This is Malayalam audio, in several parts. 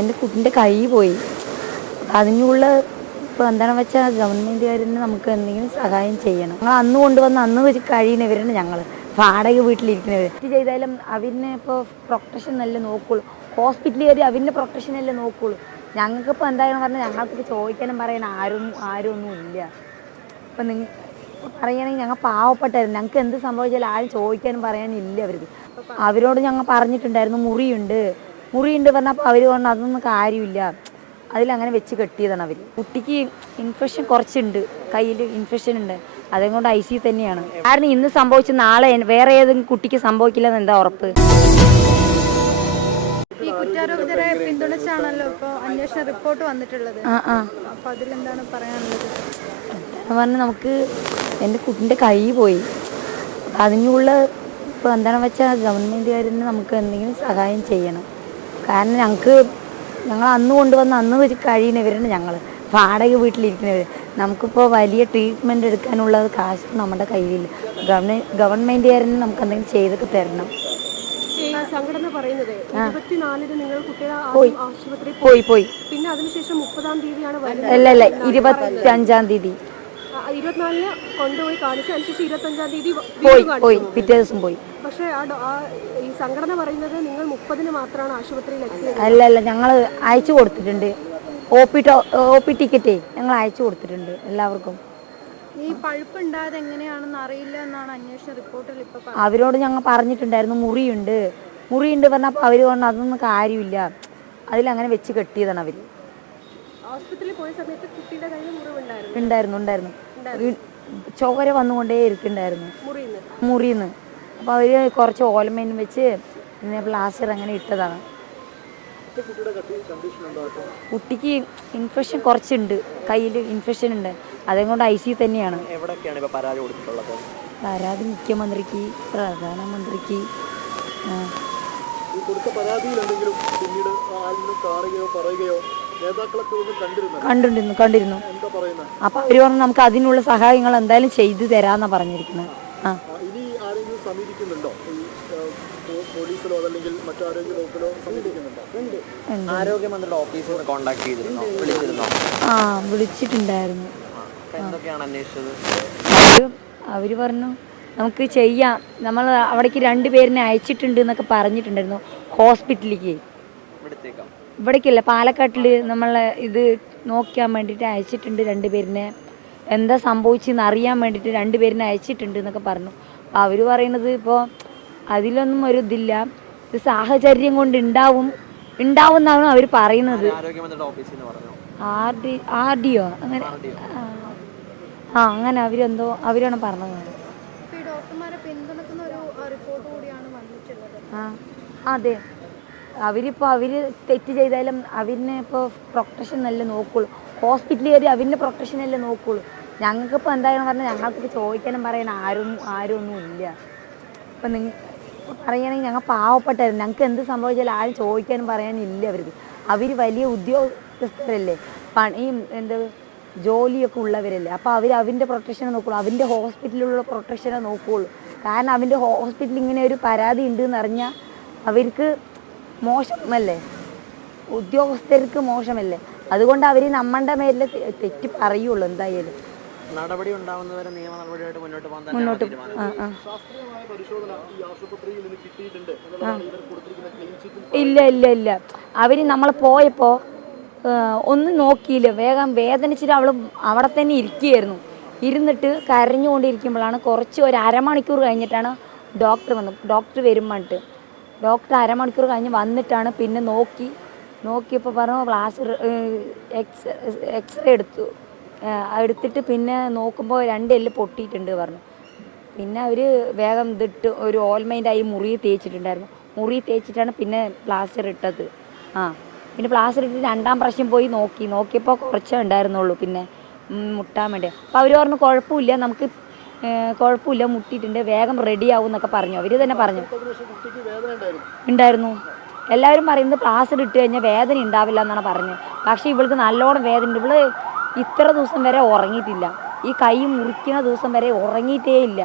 എന്റെ കുട്ടിന്റെ കൈ പോയി. അതിനുള്ള ഇപ്പോൾ എന്താണെന്ന് വെച്ചാൽ ഗവൺമെന്റുകാരിന് നമുക്ക് എന്തെങ്കിലും സഹായം ചെയ്യണം. ഞങ്ങൾ അന്ന് കൊണ്ടുവന്ന് അന്ന് വെച്ച് കഴിയുന്നവരാണ് ഞങ്ങൾ വാടക വീട്ടിലിരിക്കുന്നവർ ഇത് ചെയ്താലും അവരിനെ ഇപ്പോൾ പ്രൊട്ടക്ഷൻ അല്ലേ ഹോസ്പിറ്റലിൽ കയറി അവരിന്റെ പ്രൊട്ടക്ഷൻ അല്ലേ നോക്കുള്ളൂ. ഞങ്ങൾക്കിപ്പോൾ എന്താണെന്ന് പറഞ്ഞാൽ ഞങ്ങൾക്കിപ്പോൾ ചോദിക്കാനും പറയാൻ ആരും ആരൊന്നും ഇല്ല. ഇപ്പം നിങ്ങൾ പറയുകയാണെങ്കിൽ ഞങ്ങൾ പാവപ്പെട്ടായിരുന്നു ഞങ്ങൾക്ക് എന്ത് സംഭവിച്ചാലും ആരും ചോദിക്കാനും പറയാനില്ല അവർക്ക്. അവരോട് ഞങ്ങൾ പറഞ്ഞിട്ടുണ്ടായിരുന്നു മുറിയുണ്ട്. മുറിയുണ്ട് പറഞ്ഞപ്പോൾ അവർ പറഞ്ഞു അതൊന്നും കാര്യമില്ല. അതിലങ്ങനെ വെച്ച് കെട്ടിയതാണ് അവർ കുട്ടിക്ക് ഇൻഫെക്ഷൻ കുറച്ചുണ്ട്. കയ്യിൽ ഇൻഫെക്ഷൻ ഉണ്ട്. അതുകൊണ്ട് ഐ സി തന്നെയാണ്. കാരണം ഇന്ന് സംഭവിച്ച നാളെ വേറെ ഏതെങ്കിലും കുട്ടിക്ക് സംഭവിക്കില്ലെന്ന് എന്താ ഉറപ്പ്? ഈ കുറ്റാരോപിതരെ പിന്തുണച്ചാണല്ലോ ഇപ്പോൾ അന്വേഷണ റിപ്പോർട്ട് വന്നിട്ടുള്ളത്. അപ്പോൾ അതിലെന്താണ് പറയാനുള്ളത്? പറഞ്ഞാൽ നമുക്ക് എന്റെ കുട്ടിന്റെ കൈ പോയി. അതിനുള്ള ഇപ്പോൾ എന്താണെന്ന് വെച്ചാൽ ഗവൺമെന്റുകാരിന് നമുക്ക് എന്തെങ്കിലും സഹായം ചെയ്യണം. കാരണം ഞങ്ങൾക്ക് ഞങ്ങൾ അന്ന് കൊണ്ടുവന്ന് അന്ന് വെച്ച് കഴിയുന്നവരാണ് ഞങ്ങൾ. വാടക വീട്ടിലിരിക്കുന്നവർ നമുക്കിപ്പോൾ വലിയ ട്രീറ്റ്മെന്റ് എടുക്കാനുള്ള കാശ് നമ്മുടെ കയ്യിലില്ല. ഗവൺമെന്റ് ഗവൺമെന്റുകാരന് നമുക്ക് എന്തെങ്കിലും ചെയ്തൊക്കെ തരണം. സംഘടന പറയുന്നത് ഇരുപത്തിനാലിന് നിങ്ങൾ കുട്ടികളെ പോയി. ആശുപത്രിയിൽ പോയി പിന്നെ അതിനുശേഷം മുപ്പതാം തീയതിയാണ് വരുന്നത്. അല്ല അല്ല ഇരുപത്തി അഞ്ചാം തീയതി. ഇരുപത്തിനാലിന് കൊണ്ടുപോയി കാണിച്ചു അതിനുശേഷം ഇരുപത്തഞ്ചാം തീയതി പോയി പോയി പിറ്റേ ദിവസം പോയി. പക്ഷേ ആ ഈ സംഘടന പറയുന്നത് നിങ്ങൾ മുപ്പതിന് മാത്രമാണ് ആശുപത്രിയിൽ എത്തിയത്. അല്ല അല്ല ഞങ്ങൾ അയച്ചു കൊടുത്തിട്ടുണ്ട്. ഒ പി ഒ പി ടിക്കറ്റേ ഞങ്ങൾ അയച്ചു കൊടുത്തിട്ടുണ്ട് എല്ലാവർക്കും. ഈ പഴുപ്പ് ഉണ്ടായത് എങ്ങനെയാണെന്ന് അറിയില്ല എന്നാണ് അന്വേഷണ റിപ്പോർട്ടിൽ ഇപ്പൊ. അവരോട് ഞങ്ങൾ പറഞ്ഞിട്ടുണ്ടായിരുന്നു മുറിയുണ്ട്. മുറിയുണ്ട് പറഞ്ഞപ്പോൾ അവർ പറഞ്ഞു അതൊന്നും കാര്യമില്ല. അതിലങ്ങനെ വെച്ച് കെട്ടിയതാണ് അവർ ഹോസ്പിറ്റലിൽ പോയ സമയത്ത് കുട്ടിയുടെ കയ്യിൽ മുറിവുണ്ടായിരുന്നു. ഉണ്ടായിരുന്നു ഉണ്ടായിരുന്നു. ചോര വന്നുകൊണ്ടേ ഇരിക്കുന്നുണ്ടായിരുന്നു. മുറിയുന്നു. മുറിന്ന് അപ്പോൾ അവർ കുറച്ച് ഓലമേനും വെച്ച് പിന്നെ പ്ലാസ്റ്റർ അങ്ങനെ ഇട്ടതാണ്. കുട്ടിക്ക് ഇൻഫെക്ഷൻ കുറച്ചുണ്ട്. കയ്യിൽ ഇൻഫെക്ഷൻ ഉണ്ട്. അതുകൊണ്ട് ഐ സി തന്നെയാണ്. പരാതി കൊടുത്തിട്ടുള്ളത്? പരാതി മുഖ്യമന്ത്രിക്ക് പ്രധാനമന്ത്രിക്ക്. കൊടുത്ത പരാതിയിൽ എന്തെങ്കിലും പിന്നീട് ആരെങ്കിലും കാണുകയോ പറയുകയോ കണ്ടിരുന്നു? കണ്ടിരുന്നു അപ്പൊ അവർ പറഞ്ഞു നമുക്ക് അതിനുള്ള സഹായങ്ങൾ എന്തായാലും ചെയ്തു തരാന്നാ പറഞ്ഞിരിക്കുന്നത് ആ. പോലീസിലോ അല്ലെങ്കിൽ മറ്റാരോഗ്യ വകുപ്പിലോ സമീപിക്കുന്നുണ്ടോ? ഉണ്ട്. ആരോഗ്യമന്ത്രിയുടെ ഓഫീസിൽ നിന്ന് കോൺടാക്ട് ചെയ്തിരുന്നോ? വിളിച്ചിരുന്നോ? ആ വിളിച്ചിട്ടുണ്ടായിരുന്നു. എന്തൊക്കെയാണ് അന്വേഷിച്ചത്? അവർ പറഞ്ഞു നമുക്ക് ചെയ്യാം. നമ്മൾ അവിടേക്ക് രണ്ട് പേരിനെ അയച്ചിട്ടുണ്ട് എന്നൊക്കെ പറഞ്ഞിട്ടുണ്ടായിരുന്നു ഹോസ്പിറ്റലിലേക്ക്. ഇവിടത്തേക്കാം ഇവിടേക്കല്ല പാലക്കാട്ടിൽ നമ്മൾ ഇത് നോക്കാൻ വേണ്ടിയിട്ട് അയച്ചിട്ടുണ്ട് രണ്ട് പേരിനെ. എന്താ സംഭവിച്ചെന്ന് അറിയാൻ വേണ്ടിയിട്ട് രണ്ട് പേരിനെ അയച്ചിട്ടുണ്ട് എന്നൊക്കെ പറഞ്ഞു. അപ്പോൾ അവർ പറയുന്നത് ഇപ്പോൾ അതിലൊന്നും ഒരു ഇതില്ല. ഇത് സാഹചര്യം കൊണ്ട് ഉണ്ടാവും ഉണ്ടാവും എന്നാണ് അവർ പറയുന്നത് ആരോഗ്യമന്ത്രിയുടെ ഓഫീസിൽ നിന്ന് പറഞ്ഞു? ആർ ഡി ആർ ഡിയോ അങ്ങനെ ആ. അങ്ങനെ അവരെന്തോ അവരാണ് പറഞ്ഞത്. ഇപ്പൊ ഈ ഡോക്ടർമാരെ പിന്തുണക്കുന്ന ഒരു റിപ്പോർട്ട് കൂടിയാണ് വന്നിട്ടുള്ളത്. ആ അതെ. അവരിപ്പോൾ അവർ തെറ്റ് ചെയ്താലും അവരിനെ ഇപ്പോൾ പ്രൊട്ടക്ഷൻ അല്ലേ നോക്കുള്ളൂ. കയറി അവരിന്റെ പ്രൊട്ടക്ഷൻ അല്ലേ നോക്കുള്ളൂ. ഞങ്ങൾക്കിപ്പോൾ എന്തായാലും പറഞ്ഞാൽ ഞങ്ങൾക്കിപ്പോൾ ചോദിക്കാനും പറയാൻ ആരും ആരും ഇല്ല. ഇപ്പം നിങ്ങൾ പറയുകയാണെങ്കിൽ ഞങ്ങൾ പാവപ്പെട്ടായിരുന്നു ഞങ്ങൾക്ക് എന്ത് സംഭവിച്ചാലും ആരും ചോദിക്കാനും പറയാനില്ല അവർക്ക്. അവർ വലിയ ഉദ്യോഗസ്ഥരല്ലേ. പണിയും എന്ത് ജോലിയൊക്കെ ഉള്ളവരല്ലേ. അപ്പോൾ അവർ അവന്റെ പ്രൊട്ടക്ഷനെ നോക്കുള്ളൂ. അവന്റെ ഹോസ്പിറ്റലിലുള്ള പ്രൊട്ടക്ഷനെ നോക്കുകയുള്ളൂ കാരണം അവന്റെ ഹോസ്പിറ്റലിൽ ഇങ്ങനെ ഒരു പരാതി ഉണ്ട് എന്ന് അറിഞ്ഞാൽ അവർക്ക് മോശമല്ലേ? ഉദ്യോഗസ്ഥർക്ക് മോശമല്ലേ? അതുകൊണ്ട് അവർ നമ്മളുടെ മേലിൽ തെറ്റി പറയുള്ളൂ എന്തായാലും. നടപടി ഉണ്ടാവുന്നവരെ നിയമ നടപടിയായിട്ട് മുന്നോട്ട് പോകാൻ മുന്നോട്ട് ആ ആ. ശാസ്ത്രീയമായ പരിശോധന ഈ ആശുപത്രിയിൽ നിന്ന് കിട്ടിയിട്ടുണ്ട് എന്നുള്ളതാണ് ഇവർ കൊടുത്തിരിക്കുന്ന ക്ലീൻ ഇല്ല ഇല്ല ഇല്ല. അവർ നമ്മൾ പോയപ്പോൾ ഒന്നും നോക്കിയില്ല. വേഗം വേദനിച്ചിട്ട് അവൾ അവിടെ തന്നെ ഇരിക്കുകയായിരുന്നു. ഇരുന്നിട്ട് കരഞ്ഞുകൊണ്ടിരിക്കുമ്പോഴാണ് കുറച്ച് ഒരു അരമണിക്കൂർ കഴിഞ്ഞിട്ടാണ് ഡോക്ടർ വന്നത് ഡോക്ടർ വരും പറഞ്ഞിട്ട് ഡോക്ടർ അരമണിക്കൂർ കഴിഞ്ഞ് വന്നിട്ടാണ് പിന്നെ നോക്കി. നോക്കിയപ്പോൾ പറഞ്ഞു ഗ്ലാസ് എക്സ് എക്സ്റേ എടുത്തു. എടുത്തിട്ട് പിന്നെ നോക്കുമ്പോൾ രണ്ട് എല്ല് പൊട്ടിയിട്ടുണ്ട് പറഞ്ഞു. പിന്നെ അവർ വേഗം ഇതിട്ട് ഒരു ഓൾമൈൻഡായി മുറി തേച്ചിട്ടുണ്ടായിരുന്നു. മുറി തേച്ചിട്ടാണ് പിന്നെ പ്ലാസ്റ്റർ ഇട്ടത്. ആ പിന്നെ പ്ലാസ്റ്റർ ഇട്ട് രണ്ടാം പ്രാവശ്യം പോയി നോക്കി. നോക്കിയപ്പോൾ കുറച്ചേ ഉണ്ടായിരുന്നുള്ളൂ പിന്നെ മുട്ടാൻ വേണ്ടി അപ്പോൾ അവർ പറഞ്ഞു കുഴപ്പമില്ല. നമുക്ക് കുഴപ്പമില്ല മുട്ടിയിട്ടുണ്ട്. വേഗം റെഡി ആവും എന്നൊക്കെ പറഞ്ഞു. അവർ തന്നെ പറഞ്ഞു. ഉണ്ടായിരുന്നു. എല്ലാവരും പറയുന്നത് പ്ലാസ്റ്റർ ഇട്ട് കഴിഞ്ഞാൽ വേദന ഉണ്ടാവില്ല എന്നാണ് പറഞ്ഞത്. പക്ഷേ ഇവൾക്ക് നല്ലോണം വേദന ഉണ്ട്. ഇവൾ ഇത്ര ദിവസം വരെ ഉറങ്ങിയിട്ടില്ല. ഈ കൈ മുറിക്കുന്ന ദിവസം വരെ ഉറങ്ങിയിട്ടേ ഇല്ല.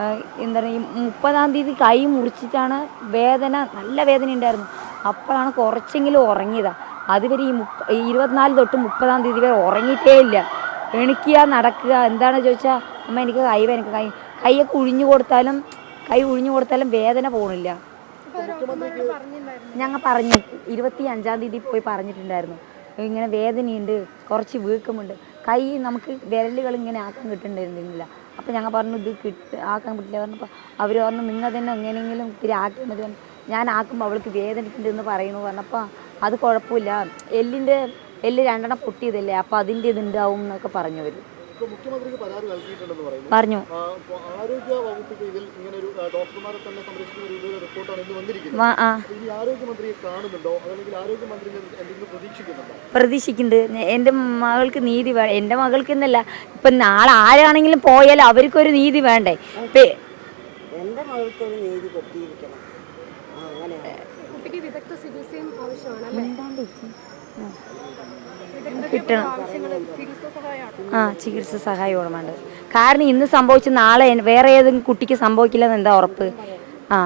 എന്താ എന്താണ് ഈ മുപ്പതാം തീയതി കൈ മുറിച്ചിട്ടാണ് വേദന നല്ല വേദന ഉണ്ടായിരുന്നു. അപ്പോഴാണ് കുറച്ചെങ്കിലും ഉറങ്ങിയതാ. അതുവരെ ഈ മുപ്പ ഇരുപത്തിനാല് തൊട്ട് മുപ്പതാം തീയതി വരെ ഉറങ്ങിയിട്ടേ ഇല്ല. എണിക്കുക നടക്കുക എന്താണെന്ന് ചോദിച്ചാൽ അമ്മ എനിക്ക് കൈ വേദന കൈ കൈയൊക്കെ ഉഴിഞ്ഞു കൊടുത്താലും കൈ ഉഴിഞ്ഞു കൊടുത്താലും വേദന പോണില്ല. ഞങ്ങൾ പറഞ്ഞു ഇരുപത്തി അഞ്ചാം തീയതി പോയി പറഞ്ഞിട്ടുണ്ടായിരുന്നു. ഇങ്ങനെ വേദനയുണ്ട് കുറച്ച് വീക്കമുണ്ട്. കൈ നമുക്ക് വിരലുകൾ ഇങ്ങനെ ആക്കാൻ കിട്ടുന്നുണ്ടായിരുന്നില്ല അപ്പം ഞങ്ങൾ പറഞ്ഞു ഇത് കിട്ട് ആക്കാൻ പറ്റില്ല. പറഞ്ഞപ്പോൾ അവർ പറഞ്ഞു നിങ്ങൾ തന്നെ എങ്ങനെയെങ്കിലും ഇത്തിരി ആക്കിയാൽ മതി. പറഞ്ഞു. ഞാൻ ആക്കുമ്പോൾ അവൾക്ക് വേദനിക്കുന്നുണ്ടെന്ന് പറയുന്നു. പറഞ്ഞപ്പോൾ അത് കുഴപ്പമില്ല. എല്ലിന്റെ എല്ല് രണ്ടെണ്ണം പൊട്ടിയതല്ലേ അപ്പോൾ അതിന്റെ ഇതുണ്ടാവും എന്നൊക്കെ പറഞ്ഞു അവർ പറഞ്ഞു. ആരോഗ്യ വകുപ്പിക്ക് ഇങ്ങനെ ഒരു ഡോക്ടർമാരെ തന്നെ സംരക്ഷിക്കുന്ന രീതിയിലുള്ള റിപ്പോർട്ടാണ് ഇന്ന് വന്നിരിക്കുന്നത്. ആ. അപ്പൊ ഈ കാണുന്നുണ്ടോ? അല്ലെങ്കിൽ ആരോഗ്യമന്ത്രി എന്തെങ്കിലും പ്രതീക്ഷിക്കുന്നുണ്ടോ? എന്റെ മകൾക്ക് നീതി വേണം. എന്റെ മകൾക്ക് എന്നല്ല ഇപ്പം നാളെ ആരാണെങ്കിലും പോയാൽ അവർക്കൊരു നീതി വേണ്ടേ? ഇപ്പം എന്റെ മകൾക്കൊരു നീതി അങ്ങനെ കുട്ടിക്ക് വിദഗ്ധ ചികിത്സയും ആവശ്യമാണ് കിട്ടണം. ആ ചികിത്സ സഹായമാണ് വേണ്ടത് കാരണം ഇന്ന് സംഭവിച്ച നാളെ വേറെ ഏതെങ്കിലും കുട്ടിക്ക് സംഭവിക്കില്ലെന്ന് എന്താ ഉറപ്പ്? ആ.